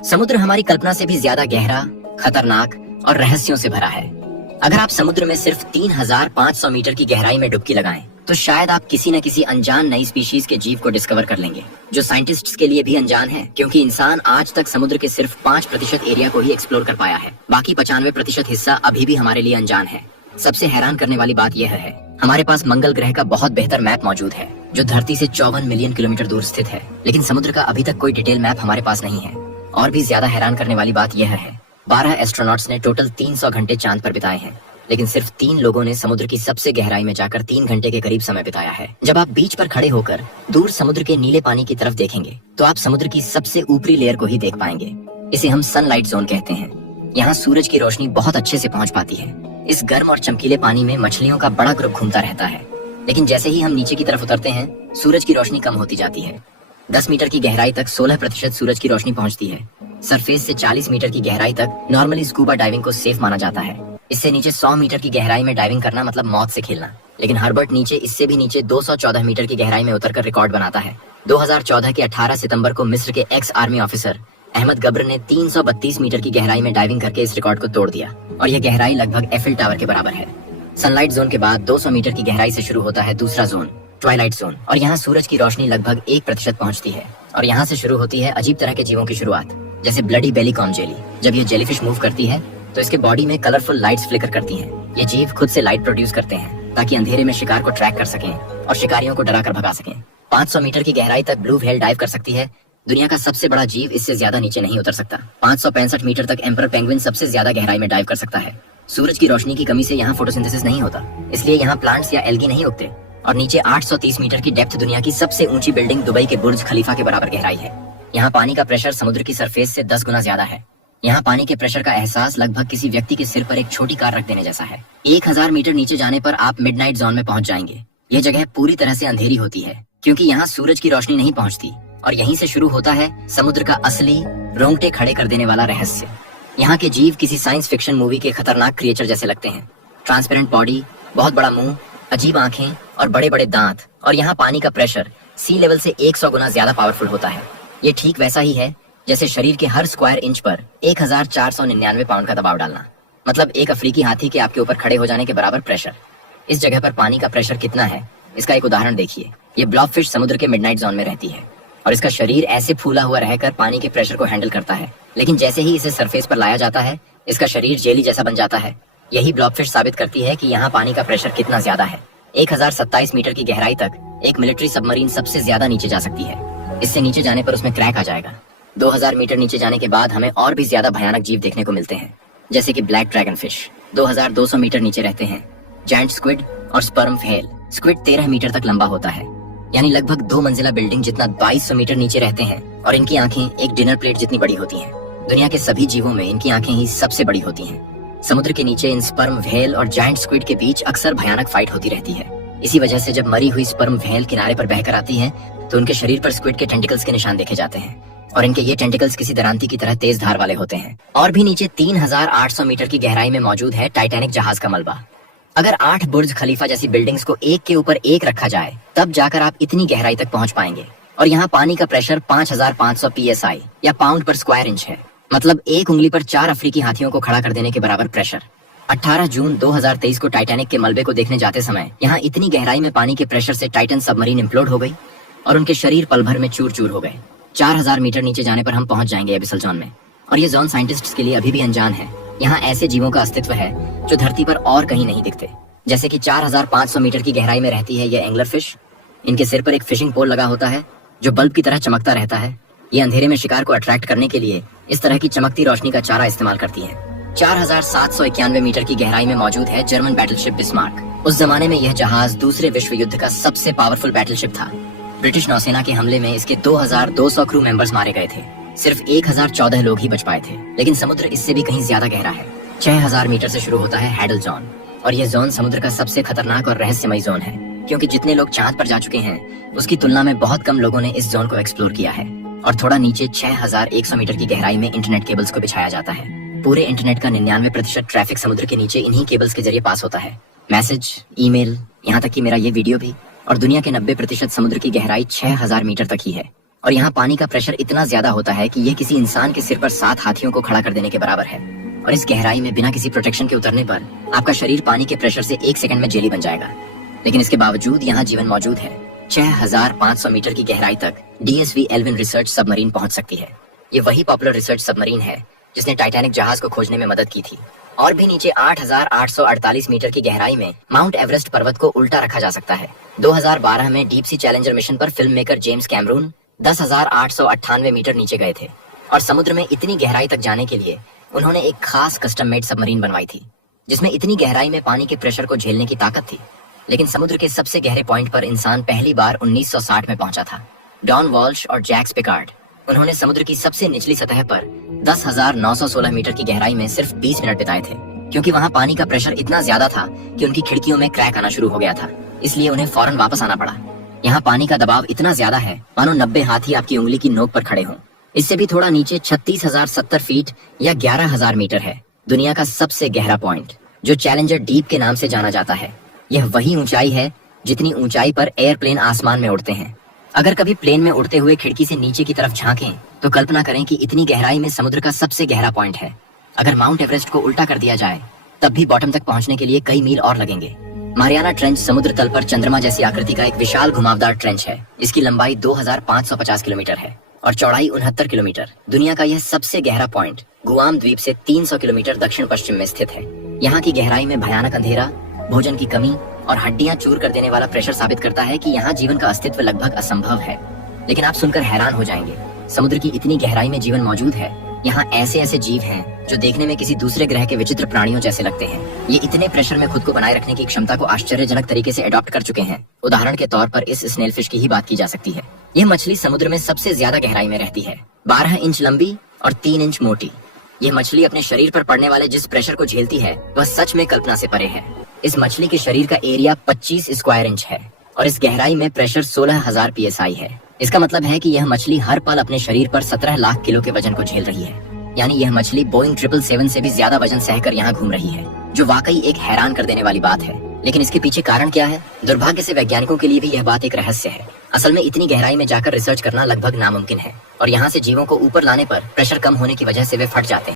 समुद्र हमारी कल्पना से भी ज्यादा गहरा, खतरनाक और रहस्यों से भरा है। अगर आप समुद्र में सिर्फ 3,500 मीटर की गहराई में डुबकी लगाएं, तो शायद आप किसी न किसी अनजान नई स्पीशीज के जीव को डिस्कवर कर लेंगे, जो साइंटिस्ट्स के लिए भी अनजान है, क्योंकि इंसान आज तक समुद्र के सिर्फ 5% एरिया को ही एक्सप्लोर कर पाया है। बाकी 95% हिस्सा अभी भी हमारे लिए अनजान है। सबसे हैरान करने वाली बात यह है, हमारे पास मंगल ग्रह का बहुत बेहतर मैप मौजूद है, जो धरती से 54 मिलियन किलोमीटर दूर स्थित है, लेकिन समुद्र का अभी तक कोई डिटेल मैप हमारे पास नहीं है। और भी ज्यादा हैरान करने वाली बात यह है, 12 एस्ट्रोनॉट्स ने टोटल 300 घंटे चांद पर बिताए हैं, लेकिन सिर्फ 3 लोगों ने समुद्र की सबसे गहराई में जाकर 3 घंटे के करीब समय बिताया है। जब आप बीच पर खड़े होकर दूर समुद्र के नीले पानी की तरफ देखेंगे, तो आप समुद्र की सबसे ऊपरी लेयर को ही देख पाएंगे। इसे हम सनलाइट जोन कहते हैं। यहाँ सूरज की रोशनी बहुत अच्छे से पहुँच पाती है। इस गर्म और चमकीले पानी में मछलियों का बड़ा ग्रुप घूमता रहता है, लेकिन जैसे ही हम नीचे की तरफ उतरते हैं, सूरज की रोशनी कम होती जाती है। 10 मीटर की गहराई तक 16% सूरज की रोशनी पहुंचती है। सरफेस से 40 मीटर की गहराई तक नॉर्मली स्कूबा डाइविंग को सेफ माना जाता है। इससे नीचे 100 मीटर की गहराई में डाइविंग करना मतलब मौत से खेलना। लेकिन हर्बर्ट नीचे इससे भी नीचे 214 मीटर की गहराई में उतरकर रिकॉर्ड बनाता है। 2014 के 18 सितंबर को मिस्र के एक्स आर्मी ऑफिसर अहमद गब्र ने 332 मीटर की गहराई में डाइविंग करके इस रिकॉर्ड को तोड़ दिया, और यह गहराई लगभग एफिल टावर के बराबर है। सनलाइट जोन के बाद 200 मीटर की गहराई से शुरू होता है दूसरा जोन, ट्वाइलाइट जोन, और यहाँ सूरज की रोशनी लगभग 1% पहुंचती है। और यहाँ से शुरू होती है अजीब तरह के जीवों की शुरुआत, जैसे ब्लडी बेली कॉम जेली। जब ये जेलीफिश मूव करती है, तो इसके बॉडी में कलरफुल लाइट्स फ्लिकर करती हैं। ये जीव खुद से लाइट प्रोड्यूस करते हैं, ताकि अंधेरे में शिकार को ट्रैक कर सकें और शिकारियों को डरा कर भगा सकें। 500 मीटर की गहराई तक ब्लू व्हेल डाइव कर सकती है। दुनिया का सबसे बड़ा जीव इससे ज्यादा नीचे नहीं उतर सकता। 565 मीटर तक एम्पर पेंगुइन सबसे ज्यादा गहराई में डाइव कर सकता है। सूरज की रोशनी की कमी से यहाँ फोटोसिंथेसिस नहीं होता, इसलिए यहाँ प्लांट्स या एल्गी नहीं उगते। और नीचे 830 मीटर की डेप्थ दुनिया की सबसे ऊंची बिल्डिंग दुबई के बुर्ज खलीफा के बराबर गहराई है। यहाँ पानी का प्रेशर समुद्र की सरफेस से 10 गुना ज्यादा है। यहाँ पानी के प्रेशर का एहसास लगभग किसी व्यक्ति के सिर पर एक छोटी कार रख देने जैसा है। 1000 मीटर नीचे जाने पर आप मिडनाइट जोन में पहुंच जाएंगे। यह जगह पूरी तरह से अंधेरी होती है, क्योंकि यहाँ सूरज की रोशनी नहीं पहुंचती, और यहीं से शुरू होता है समुद्र का असली रोंगटे खड़े कर देने वाला रहस्य। यहाँ के जीव किसी साइंस फिक्शन मूवी के खतरनाक क्रिएचर जैसे लगते हैं। ट्रांसपेरेंट बॉडी, बहुत बड़ा मुंह, अजीब आंखें और बड़े बड़े दांत। और यहाँ पानी का प्रेशर सी लेवल से 100 गुना ज्यादा पावरफुल होता है। ये ठीक वैसा ही है जैसे शरीर के हर स्क्वायर इंच पर 1499 पाउंड का दबाव डालना, मतलब एक अफ्रीकी हाथी के आपके ऊपर खड़े हो जाने के बराबर प्रेशर। इस जगह पर पानी का प्रेशर कितना है, इसका एक उदाहरण देखिए। ये ब्लॉबफिश समुद्र के मिडनाइट जोन में रहती है, और इसका शरीर ऐसे फूला हुआ रहकर पानी के प्रेशर को हैंडल करता है। लेकिन जैसे ही इसे सरफेस पर लाया जाता है, इसका शरीर जेली जैसा बन जाता है। यही ब्लॉबफिश साबित करती है कि यहाँ पानी का प्रेशर कितना ज्यादा है। 1027 मीटर की गहराई तक एक मिलिट्री सबमरीन सबसे ज्यादा नीचे जा सकती है। इससे नीचे जाने पर उसमें क्रैक आ जाएगा। 2000 मीटर नीचे जाने के बाद हमें और भी ज्यादा भयानक जीव देखने को मिलते हैं, जैसे कि ब्लैक ड्रैगन फिश। 2200 मीटर नीचे रहते हैं जायंट स्क्विड और स्पर्म व्हेल। स्क्विड 13 मीटर तक लंबा होता है, यानी लगभग 2 मंजिला बिल्डिंग जितना। 2200 मीटर नीचे रहते हैं, और इनकी आंखें एक डिनर प्लेट जितनी बड़ी होती हैं। दुनिया के सभी जीवों में इनकी आंखें ही सबसे बड़ी होती हैं। समुद्र के नीचे इन स्पर्म व्हेल और जायंट स्क्विड के बीच अक्सर भयानक फाइट होती रहती है। इसी वजह से जब मरी हुई स्पर्म व्हेल किनारे पर बहकर आती है, तो उनके शरीर पर स्क्विड के टेंटिकल्स के निशान देखे जाते हैं, और इनके ये टेंटिकल्स किसी दरांती की तरह तेज धार वाले होते हैं। और भी नीचे 3800 मीटर की गहराई में मौजूद है टाइटैनिक जहाज का मलबा। अगर 8 बुर्ज खलीफा जैसी बिल्डिंग्स को एक के ऊपर एक रखा जाए, तब जाकर आप इतनी गहराई तक पहुंच पाएंगे। और यहाँ पानी का प्रेशर 5500 PSI या पाउंड पर स्क्वायर इंच है, मतलब एक उंगली पर 4 अफ्रीकी हाथियों को खड़ा कर देने के बराबर प्रेशर। 18 जून 2023 को टाइटैनिक के मलबे को देखने जाते समय यहाँ इतनी गहराई में पानी के प्रेशर से टाइटन सबमरीन इम्प्लोड हो गई, और उनके शरीर पल भर में चूर चूर हो गए। 4000 मीटर नीचे जाने पर हम पहुंच जाएंगे एबिसल जोन में, और ये जोन साइंटिस्ट्स के लिए अभी भी अनजान है। यहाँ ऐसे जीवों का अस्तित्व है जो धरती पर और कहीं नहीं दिखते, जैसे कि 4500 मीटर की गहराई में रहती है ये एंगलर फिश। इनके सिर पर एक फिशिंग पोल लगा होता है, जो बल्ब की तरह चमकता रहता है। ये अंधेरे में शिकार को अट्रैक्ट करने के लिए इस तरह की चमकती रोशनी का चारा इस्तेमाल करती है। 4791 मीटर की गहराई में मौजूद है जर्मन बैटलशिप बिस्मार्क। उस जमाने में यह जहाज दूसरे विश्व युद्ध का सबसे पावरफुल बैटलशिप था। ब्रिटिश नौसेना के हमले में इसके 2200 क्रू मेंबर्स मारे गए थे। सिर्फ 1014 लोग ही बच पाए थे। लेकिन समुद्र इससे भी कहीं ज्यादा गहरा है। 6000 मीटर से शुरू होता है हैडल जोन, और यह जोन समुद्र का सबसे खतरनाक और रहस्यमय जोन है, क्योंकि जितने लोग चांद पर जा चुके हैं, उसकी तुलना में बहुत कम लोगों ने इस जोन को एक्सप्लोर किया है। और थोड़ा नीचे 6100 मीटर की गहराई में इंटरनेट केबल्स को बिछाया जाता है। पूरे इंटरनेट का 99% ट्रैफिक समुद्र के नीचे इन्हीं केबल्स के जरिए पास होता है। मैसेज, ईमेल, यहाँ तक कि मेरा ये वीडियो भी। और दुनिया के 90% समुद्र की गहराई 6000 मीटर तक ही है। और यहाँ पानी का प्रेशर इतना ज्यादा होता है कि यह किसी इंसान के सिर पर 7 हाथियों को खड़ा कर देने के बराबर है। और इस गहराई में बिना किसी प्रोटेक्शन के उतरने पर आपका शरीर पानी के प्रेशर से 1 सेकंड में जेली बन जाएगा। लेकिन इसके बावजूद यहाँ जीवन मौजूद है। 6500 मीटर की गहराई तक DSV एल्विन रिसर्च सबमरीन पहुंच सकती है। ये वही पॉपुलर रिसर्च सबमरीन है जिसने टाइटैनिक जहाज को खोजने में मदद की थी। और भी नीचे 8848 मीटर की गहराई में माउंट एवरेस्ट पर्वत को उल्टा रखा जा सकता है। 2012 में डीप सी चैलेंजर मिशन पर film maker James Cameron 10,898 metre नीचे गए थे और समुद्र में इतनी गहराई तक जाने के लिए उन्होंने एक खास कस्टम मेड सबमरीन बनवाई थी जिसमें इतनी गहराई में पानी के प्रेशर को झेलने की ताकत थी। लेकिन समुद्र के सबसे गहरे पॉइंट पर इंसान पहली बार 1960 में पहुंचा था। डॉन वॉल्श और जैक्स पिकार्ड, उन्होंने समुद्र की सबसे निचली सतह पर 10,916 मीटर की गहराई में सिर्फ 20 मिनट बिताए थे, क्योंकि वहां पानी का प्रेशर इतना ज्यादा था कि उनकी खिड़कियों में क्रैक आना शुरू हो गया था। इसलिए उन्हें फौरन वापस आना पड़ा। यहाँ पानी का दबाव इतना ज्यादा है मानो 90 हाथी आपकी उंगली की नोक पर खड़े हों। इससे भी थोड़ा नीचे 36,070 फीट या 11,000 मीटर है दुनिया का सबसे गहरा पॉइंट, जो चैलेंजर डीप के नाम से जाना जाता है। यह वही ऊंचाई है जितनी ऊंचाई पर एयरप्लेन आसमान में उड़ते हैं। अगर कभी प्लेन में उड़ते हुए खिड़की से नीचे की तरफ झांकें तो कल्पना करें कि इतनी गहराई में समुद्र का सबसे गहरा पॉइंट है। अगर माउंट एवरेस्ट को उल्टा कर दिया जाए तब भी बॉटम तक पहुंचने के लिए कई मील और लगेंगे। मारियाना ट्रेंच समुद्र तल पर चंद्रमा जैसी आकृति का एक विशाल घुमावदार ट्रेंच है। इसकी लंबाई 2550 किलोमीटर है और चौड़ाई 69 किलोमीटर। दुनिया का यह सबसे गहरा पॉइंट गुआम द्वीप से 300 किलोमीटर दक्षिण पश्चिम में स्थित है। यहाँ की गहराई में भयानक अंधेरा, भोजन की कमी और हड्डियां चूर कर देने वाला प्रेशर साबित करता है कि यहाँ जीवन का अस्तित्व लगभग असंभव है। लेकिन आप सुनकर हैरान हो जाएंगे, समुद्र की इतनी गहराई में जीवन मौजूद है। यहाँ ऐसे ऐसे जीव हैं जो देखने में किसी दूसरे ग्रह के विचित्र प्राणियों जैसे लगते हैं। ये इतने प्रेशर में खुद को बनाए रखने की क्षमता को आश्चर्यजनक तरीके से अडॉप्ट कर चुके हैं। उदाहरण के तौर पर इस स्नेल फिश की ही बात की जा सकती है। यह मछली समुद्र में सबसे ज्यादा गहराई में रहती है, 12 इंच लंबी और 3 इंच मोटी। यह मछली अपने शरीर पर पड़ने वाले जिस प्रेशर को झेलती है वह सच में कल्पना से परे है। इस मछली के शरीर का एरिया 25 स्क्वायर इंच है और इस गहराई में प्रेशर 16,000 PSI है। इसका मतलब है कि यह मछली हर पल अपने शरीर पर 17 लाख किलो के वजन को झेल रही है। यानी यह मछली बोइंग 777 से भी ज्यादा वजन सहकर यहाँ घूम रही है, जो वाकई एक हैरान कर देने वाली बात है। लेकिन इसके पीछे कारण क्या है? दुर्भाग्य से वैज्ञानिकों के लिए भी यह बात एक रहस्य है। असल में इतनी गहराई में जाकर रिसर्च करना लगभग नामुमकिन है और यहाँ से जीवों को ऊपर लाने पर प्रेशर कम होने की वजह से वे फट जाते हैं।